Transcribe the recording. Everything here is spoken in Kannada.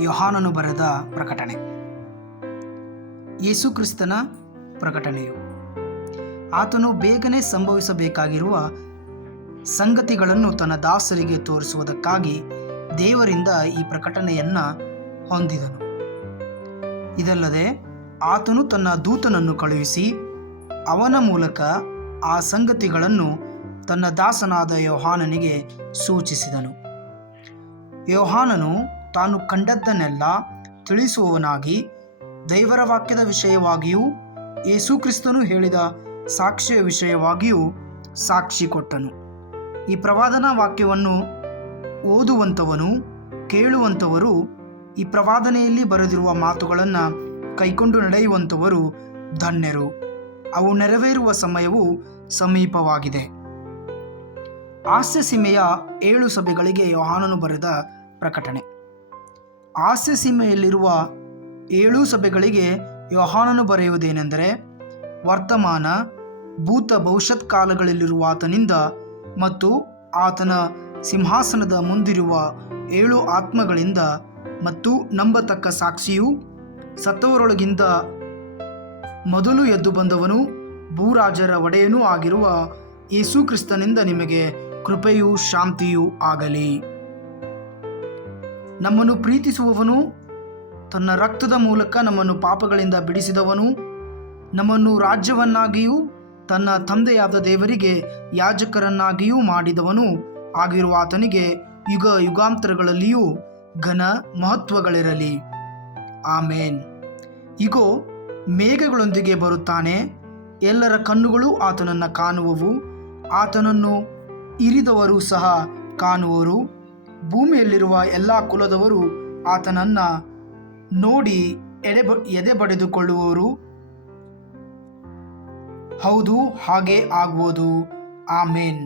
ಯೋಹಾನನು ಬರೆದ ಪ್ರಕಟಣೆ. ಯೇಸು ಕ್ರಿಸ್ತನ ಪ್ರಕಟಣೆಯು ಆತನು ಬೇಗನೆ ಸಂಭವಿಸಬೇಕಾಗಿರುವ ಸಂಗತಿಗಳನ್ನು ತನ್ನ ದಾಸರಿಗೆ ತೋರಿಸುವುದಕ್ಕಾಗಿ ದೇವರಿಂದ ಈ ಪ್ರಕಟಣೆಯನ್ನು ಹೊಂದಿದನು. ಇದಲ್ಲದೆ ಆತನು ತನ್ನ ದೂತನನ್ನು ಕಳುಹಿಸಿ ಅವನ ಮೂಲಕ ಆ ಸಂಗತಿಗಳನ್ನು ತನ್ನ ದಾಸನಾದ ಯೋಹಾನನಿಗೆ ಸೂಚಿಸಿದನು. ಯೋಹಾನನು ತಾನು ಕಂಡದ್ದನ್ನೆಲ್ಲ ತಿಳಿಸುವವನಾಗಿ ದೇವರ ವಾಕ್ಯದ ವಿಷಯವಾಗಿಯೂ ಯೇಸು ಕ್ರಿಸ್ತನು ಹೇಳಿದ ಸಾಕ್ಷಿಯ ವಿಷಯವಾಗಿಯೂ ಸಾಕ್ಷಿ ಕೊಟ್ಟನು. ಈ ಪ್ರವಾದನಾ ವಾಕ್ಯವನ್ನು ಓದುವಂಥವನು ಕೇಳುವಂಥವರು, ಈ ಪ್ರವಾದನೆಯಲ್ಲಿ ಬರೆದಿರುವ ಮಾತುಗಳನ್ನು ಕೈಕೊಂಡು ನಡೆಯುವಂಥವರು ಧನ್ಯರು. ಅವು ನೆರವೇರುವ ಸಮಯವು ಸಮೀಪವಾಗಿದೆ. ಆಸ್ಯ ಸೀಮೆಯ 7 ಸಭೆಗಳಿಗೆ ಯೋಹಾನನು ಬರೆದ ಪ್ರಕಟಣೆ. ಆಸ್ಯ ಸೀಮೆಯಲ್ಲಿರುವ 7 ಸಭೆಗಳಿಗೆ ಯೋಹಾನನು ಬರೆಯುವುದೇನೆಂದರೆ, ವರ್ತಮಾನ, ಭೂತ, ಭವಿಷ್ಯತ್ ಕಾಲಗಳಲ್ಲಿರುವ ಆತನಿಂದ ಮತ್ತು ಆತನ ಸಿಂಹಾಸನದ ಮುಂದಿರುವ 7 ಆತ್ಮಗಳಿಂದ ಮತ್ತು ನಂಬತಕ್ಕ ಸಾಕ್ಷಿಯೂ ಸತ್ತವರೊಳಗಿಂದ ಮೊದಲು ಎದ್ದು ಬಂದವನು ಭೂರಾಜರ ಒಡೆಯನೂ ಆಗಿರುವ ಯೇಸು ಕ್ರಿಸ್ತನಿಂದ ನಿಮಗೆ ಕೃಪೆಯೂ ಶಾಂತಿಯೂ ಆಗಲಿ. ನಮ್ಮನ್ನು ಪ್ರೀತಿಸುವವನು, ತನ್ನ ರಕ್ತದ ಮೂಲಕ ನಮ್ಮನ್ನು ಪಾಪಗಳಿಂದ ಬಿಡಿಸಿದವನು, ನಮ್ಮನ್ನು ರಾಜ್ಯವನ್ನಾಗಿಯೂ ತನ್ನ ತಂದೆಯಾದ ದೇವರಿಗೆ ಯಾಜಕರನ್ನಾಗಿಯೂ ಮಾಡಿದವನು ಆಗಿರುವ ಆತನಿಗೆ ಯುಗ ಯುಗಾಂತರಗಳಲ್ಲಿಯೂ ಘನ ಮಹತ್ವಗಳಿರಲಿ. ಆಮೇನ್. ಇಗೋ, ಮೇಘಗಳೊಂದಿಗೆ ಬರುತ್ತಾನೆ. ಎಲ್ಲರ ಕಣ್ಣುಗಳು ಆತನನ್ನು ಕಾಣುವವು, ಆತನನ್ನು ಇರಿದವರು ಸಹ ಕಾಣುವರು. ಭೂಮಿಯಲ್ಲಿರುವ ಎಲ್ಲ ಕುಲದವರು ಆತನನ್ನು ನೋಡಿ ಎದೆ ಬಡಿದುಕೊಳ್ಳುವರು. ಹೌದು, ಹಾಗೆ ಆಗುವುದು. ಆಮೇನ್.